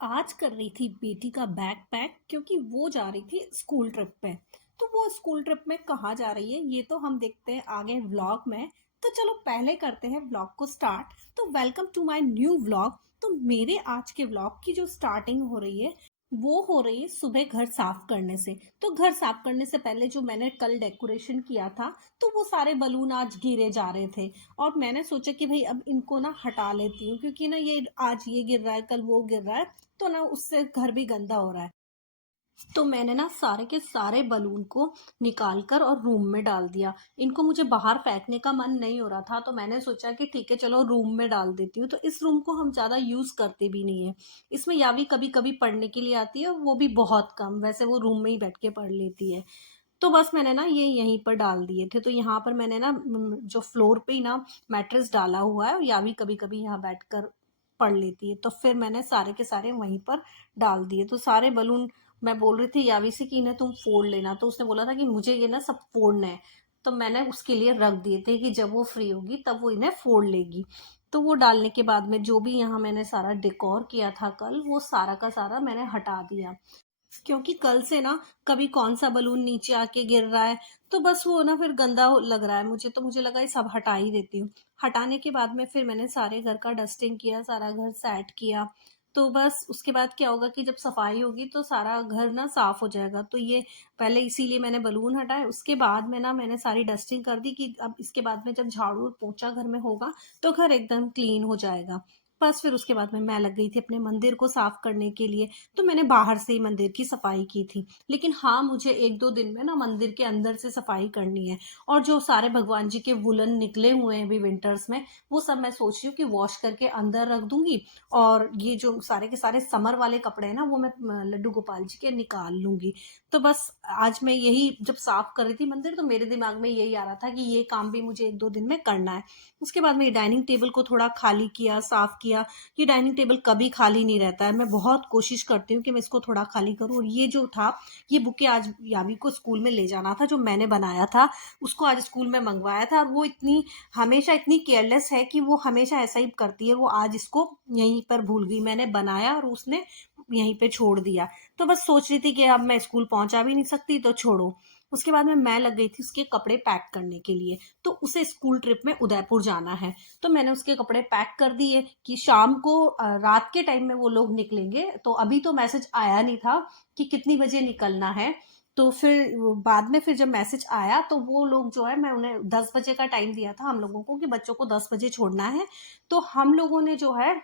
आज कर रही थी बेटी का बैग पैक क्योंकि वो जा रही थी स्कूल ट्रिप पे। तो वो स्कूल ट्रिप में कहाँ जा रही है ये तो हम देखते हैं आगे व्लॉग में। तो चलो पहले करते हैं व्लॉग को स्टार्ट। तो welcome to my new vlog. तो मेरे आज के व्लॉग की जो स्टार्टिंग हो रही है वो हो रही है सुबह घर साफ करने से। तो घर साफ करने से पहले जो मैंने कल डेकोरेशन किया था तो वो सारे बलून आज गिरे जा रहे थे। और मैंने सोचा कि भाई अब इनको ना हटा लेती हूँ क्योंकि ना ये आज ये गिर रहा है कल वो गिर रहा है। तो ना उससे घर भी गंदा हो रहा है। तो मैंने ना सारे के सारे बलून को निकाल कर और रूम में डाल दिया। इनको मुझे बाहर फेंकने का मन नहीं हो रहा था तो मैंने सोचा कि ठीक है चलो रूम में डाल देती हूँ। तो इस रूम को हम ज़्यादा यूज़ करते भी नहीं है। इसमें यावी कभी कभी पढ़ने के लिए आती है, वो भी बहुत कम, वैसे वो रूम में ही बैठ के पढ़ लेती है। तो बस मैंने ना ये यहीं पर डाल दिए थे। तो यहाँ पर मैंने ना जो फ्लोर पे ही ना मैट्रेस डाला हुआ है और यावी कभी कभी यहाँ बैठकर पढ़ लेती है। तो फिर मैंने सारे के सारे वहीं पर डाल दिए। तो सारे बलून मैं बोल रही थी यावी से कि इन्हें तुम फोड़ लेना, तो उसने बोला था कि मुझे ये ना सब फोड़ना है। तो मैंने उसके लिए रख दिए थे कि जब वो फ्री होगी तब वो इन्हें फोड़ लेगी। तो वो डालने के बाद में जो भी यहाँ मैंने सारा डेकोर किया था कल, वो सारा का सारा मैंने हटा दिया। क्योंकि कल से ना कभी कौन सा बलून नीचे आके गिर रहा है। तो बस वो ना फिर गंदा लग रहा है मुझे, तो मुझे लगा ये सब हटा ही देती हूँ। हटाने के बाद में फिर मैंने सारे घर का डस्टिंग किया, सारा घर सेट किया। तो बस उसके बाद क्या होगा कि जब सफाई होगी तो सारा घर ना साफ हो जाएगा। तो ये पहले इसीलिए मैंने बलून हटाए, उसके बाद में ना मैंने सारी डस्टिंग कर दी कि अब इसके बाद में जब झाड़ू और पोंछा घर में होगा तो घर एकदम क्लीन हो जाएगा। बस फिर उसके बाद में मैं लग गई थी अपने मंदिर को साफ करने के लिए। तो मैंने बाहर से ही मंदिर की सफाई की थी, लेकिन हाँ मुझे एक दो दिन में ना मंदिर के अंदर से सफाई करनी है। और जो सारे भगवान जी के वुलन निकले हुए हैं अभी विंटर्स में, वो सब मैं सोच रही हूँ कि वॉश करके अंदर रख दूंगी। और ये जो सारे के सारे समर वाले कपड़े हैं ना वो मैं लड्डू गोपाल जी के निकाल लूंगी। तो बस आज मैं यही जब साफ कर रही थी मंदिर तो मेरे दिमाग में यही आ रहा था कि ये काम भी मुझे एक दो दिन में करना है। उसके बाद में डाइनिंग टेबल को थोड़ा खाली किया, साफ किया। ये डाइनिंग टेबल कभी खाली नहीं रहता है, मैं बहुत कोशिश करती हूँ कि मैं इसको थोड़ा खाली करूँ। और ये जो था, ये बुके आज यावी को स्कूल में ले जाना था, जो मैंने बनाया था उसको आज स्कूल में मंगवाया था। और वो इतनी हमेशा इतनी केयरलेस है कि वो हमेशा ऐसा ही करती है। वो आज इसको यहीं पर भूल गई, मैंने बनाया और उसने यहीं पे छोड़ दिया। तो बस सोच रही थी कि अब मैं स्कूल पहुंचा भी नहीं सकती तो छोड़ो। उसके बाद में मैं लग गई थी उसके कपड़े पैक करने के लिए। तो उसे स्कूल ट्रिप में उदयपुर जाना है। तो मैंने उसके कपड़े पैक कर दिए कि शाम को रात के टाइम में वो लोग निकलेंगे। तो अभी तो मैसेज आया नहीं था कि कितनी बजे निकलना है। तो फिर बाद में फिर जब मैसेज आया तो वो लोग जो है, मैं उन्हें 10 बजे का टाइम दिया था हम लोगों को कि बच्चों को 10 बजे छोड़ना है। तो हम लोगों ने जो है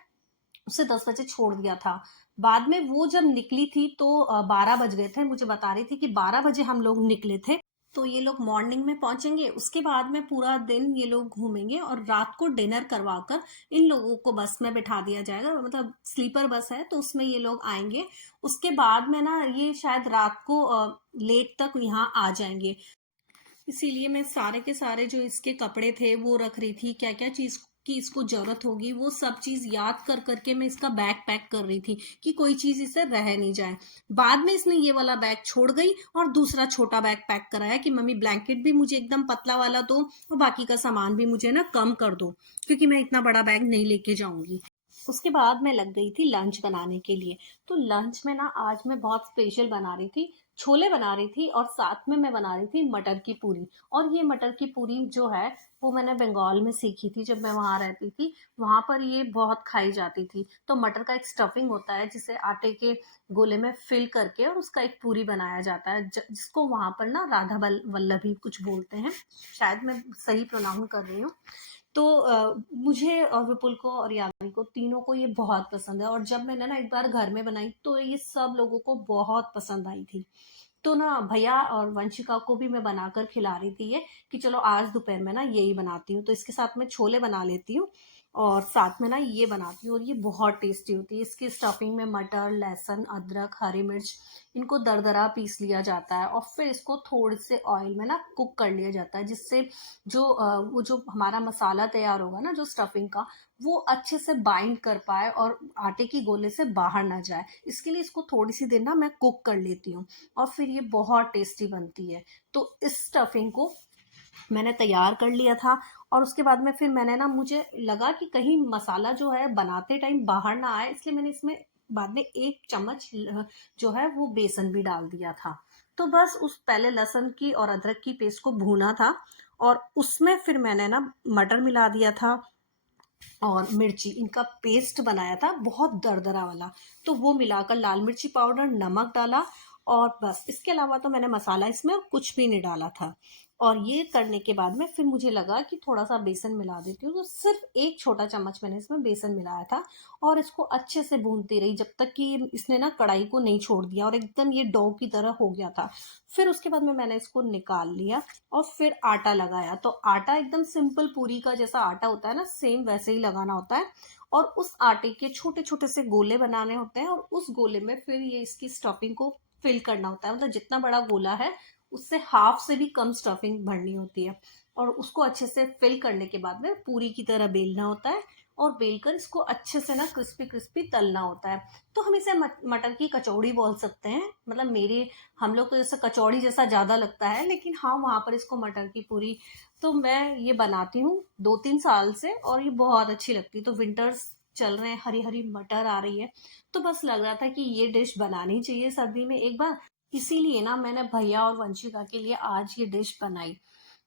उसे 10 बजे छोड़ दिया था। बाद में वो जब निकली थी तो 12 बज गए थे, मुझे बता रही थी कि 12 बजे हम लोग निकले थे। तो ये लोग मॉर्निंग में पहुंचेंगे, उसके बाद में पूरा दिन ये लोग घूमेंगे और रात को डिनर करवाकर इन लोगों को बस में बिठा दिया जाएगा। मतलब स्लीपर बस है तो उसमें ये लोग आएंगे। उसके बाद में ना ये शायद रात को लेट तक यहाँ आ जाएंगे। इसीलिए मैं सारे के सारे जो इसके कपड़े थे वो रख रही थी, क्या क्या चीज की इसको जरूरत होगी वो सब चीज याद कर करके मैं इसका बैग पैक कर रही थी कि कोई चीज इसे रह नहीं जाए। बाद में इसने ये वाला बैग छोड़ गई और दूसरा छोटा बैग पैक कराया कि मम्मी ब्लैंकेट भी मुझे एकदम पतला वाला दो और बाकी का सामान भी मुझे ना कम कर दो, क्योंकि मैं इतना बड़ा बैग नहीं लेके जाऊंगी। उसके बाद मैं लग गई थी लंच बनाने के लिए। तो लंच में ना आज मैं बहुत स्पेशल बना रही थी, छोले बना रही थी और साथ में मैं बना रही थी मटर की पूरी। और ये मटर की पूरी जो है वो मैंने बंगाल में सीखी थी, जब मैं वहां रहती थी वहां पर ये बहुत खाई जाती थी। तो मटर का एक स्टफिंग होता है जिसे आटे के गोले में फिल करके और उसका एक पूरी बनाया जाता है, जिसको वहां पर ना राधा वल्लभी कुछ बोलते हैं। शायद मैं सही प्रोनाउंस कर रही हूँ। तो मुझे और विपुल को और यामी को तीनों को ये बहुत पसंद है। और जब मैंने ना एक बार घर में बनाई तो ये सब लोगों को बहुत पसंद आई थी। तो ना भैया और वंशिका को भी मैं बनाकर खिला रही थी ये, कि चलो आज दोपहर में ना यही बनाती हूँ। तो इसके साथ में छोले बना लेती हूँ और साथ में ना ये बनाती हूँ। और ये बहुत टेस्टी होती है। इसकी स्टफिंग में मटर, लहसुन, अदरक, हरी मिर्च, इनको दरदरा पीस लिया जाता है और फिर इसको थोड़े से ऑयल में ना कुक कर लिया जाता है, जिससे जो वो जो हमारा मसाला तैयार होगा ना जो स्टफिंग का, वो अच्छे से बाइंड कर पाए और आटे की गोले से बाहर ना जाए। इसके लिए इसको थोड़ी सी देर ना मैं कुक कर लेती हूँ और फिर ये बहुत टेस्टी बनती है। तो इस स्टफिंग को मैंने तैयार कर लिया था। और उसके बाद में फिर मैंने ना, मुझे लगा कि कहीं मसाला जो है बनाते टाइम बाहर ना आए, इसलिए मैंने इसमें बाद में 1 चम्मच जो है वो बेसन भी डाल दिया था। तो बस उस पहले लहसुन की और अदरक की पेस्ट को भूना था और उसमें फिर मैंने ना मटर मिला दिया था और मिर्ची, इनका पेस्ट बनाया था बहुत दरदरा वाला। तो वो मिलाकर लाल मिर्ची पाउडर, नमक डाला और बस इसके अलावा तो मैंने मसाला इसमें कुछ भी नहीं डाला था। और ये करने के बाद में फिर मुझे लगा कि थोड़ा सा बेसन मिला देती हूँ, तो सिर्फ 1 छोटा चम्मच मैंने इसमें बेसन मिलाया था और इसको अच्छे से भूनती रही जब तक कि इसने ना कढ़ाई को नहीं छोड़ दिया और एकदम ये डो की तरह हो गया था। फिर उसके बाद में मैंने इसको निकाल लिया और फिर आटा लगाया। तो आटा एकदम सिंपल पूरी का जैसा आटा होता है ना, सेम वैसे ही लगाना होता है और उस आटे के छोटे छोटे से गोले बनाने होते हैं और उस गोले में फिर ये इसकी स्टफिंग को फिल करना होता है। मतलब जितना बड़ा गोला है उससे हाफ से भी कम स्टफिंग भरनी होती है और उसको अच्छे से फिल करने के बाद में पूरी की तरह बेलना होता है और बेलकर इसको अच्छे से ना क्रिस्पी क्रिस्पी तलना होता है। तो हम इसे मटर की कचौड़ी बोल सकते हैं। मतलब मेरे हम लोग तो जैसे कचौड़ी जैसा ज़्यादा लगता है, लेकिन हाँ वहाँ पर इसको मटर की पूरी। तो मैं ये बनाती हूँ 2-3 साल से और ये बहुत अच्छी लगती है। तो विंटर्स चल रहे हैं, हरी हरी मटर आ रही है, तो बस लग रहा था कि ये डिश बनानी चाहिए सर्दी में एक बार। इसीलिए ना मैंने भैया और वंशिका के लिए आज ये डिश बनाई।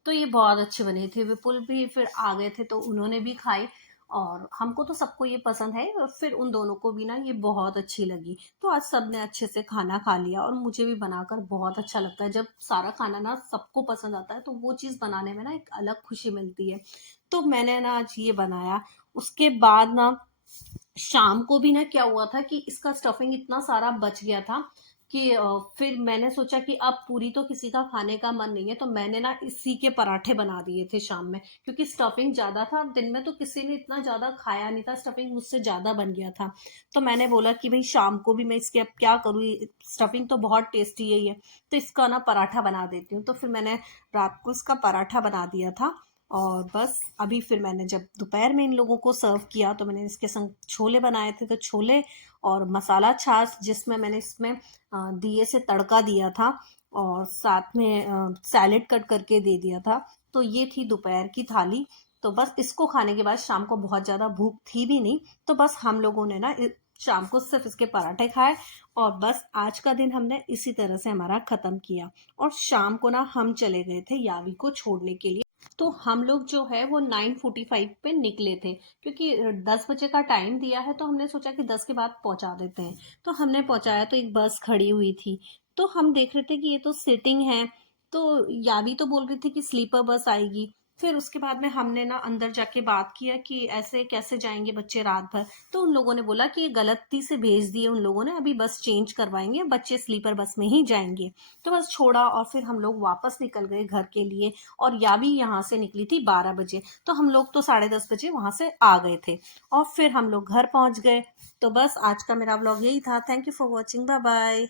तो ये बहुत अच्छी बनी थी। विपुल भी फिर आ गए थे तो उन्होंने भी खाई और हमको तो सबको ये पसंद है और फिर उन दोनों को भी ना ये बहुत अच्छी लगी। तो आज सबने अच्छे से खाना खा लिया और मुझे भी बनाकर बहुत अच्छा लगता है। जब सारा खाना ना सबको पसंद आता है तो वो चीज़ बनाने में ना एक अलग खुशी मिलती है। तो मैंने ना आज ये बनाया। उसके बाद ना शाम को भी ना क्या हुआ था कि इसका स्टफिंग इतना सारा बच गया था कि फिर मैंने सोचा कि अब पूरी तो किसी का खाने का मन नहीं है, तो मैंने ना इसी के पराठे बना दिए थे शाम में, क्योंकि स्टफिंग ज़्यादा था। दिन में तो किसी ने इतना ज़्यादा खाया नहीं था, स्टफिंग मुझसे ज़्यादा बन गया था। तो मैंने बोला कि भाई शाम को भी मैं इसके अब क्या करूँ, स्टफिंग तो बहुत टेस्टी है ये, तो इसका ना पराठा बना देती हूँ। तो फिर मैंने रात को इसका पराठा बना दिया था और बस अभी फिर मैंने जब दोपहर में इन लोगों को सर्व किया तो मैंने इसके संग छोले बनाए थे। तो छोले और मसाला छाछ जिसमें मैंने इसमें दिए से तड़का दिया था और साथ में सैलेड कट करके दे दिया था। तो ये थी दोपहर की थाली। तो बस इसको खाने के बाद शाम को बहुत ज़्यादा भूख थी भी नहीं, तो बस हम लोगों ने ना शाम को सिर्फ इसके पराठे खाए और बस आज का दिन हमने इसी तरह से हमारा ख़त्म किया। और शाम को ना हम चले गए थे यावी को छोड़ने के लिए। तो हम लोग जो है वो 9:45 पे निकले थे, क्योंकि 10 बजे का टाइम दिया है तो हमने सोचा कि 10 के बाद पहुंचा देते हैं। तो हमने पहुंचाया तो एक बस खड़ी हुई थी, तो हम देख रहे थे कि ये तो सिटिंग है। तो यावी तो बोल रही थी कि स्लीपर बस आएगी। फिर उसके बाद में हमने ना अंदर जाके बात किया कि ऐसे कैसे जाएंगे बच्चे रात भर। तो उन लोगों ने बोला कि ये गलती से भेज दिए उन लोगों ने, अभी बस चेंज करवाएंगे, बच्चे स्लीपर बस में ही जाएंगे। तो बस छोड़ा और फिर हम लोग वापस निकल गए घर के लिए। और यावी यहाँ से निकली थी 12 बजे, तो हम लोग तो 10:30 बजे वहां से आ गए थे और फिर हम लोग घर पहुंच गए। तो बस आज का मेरा व्लॉग यही था। Thank you for watching, bye bye.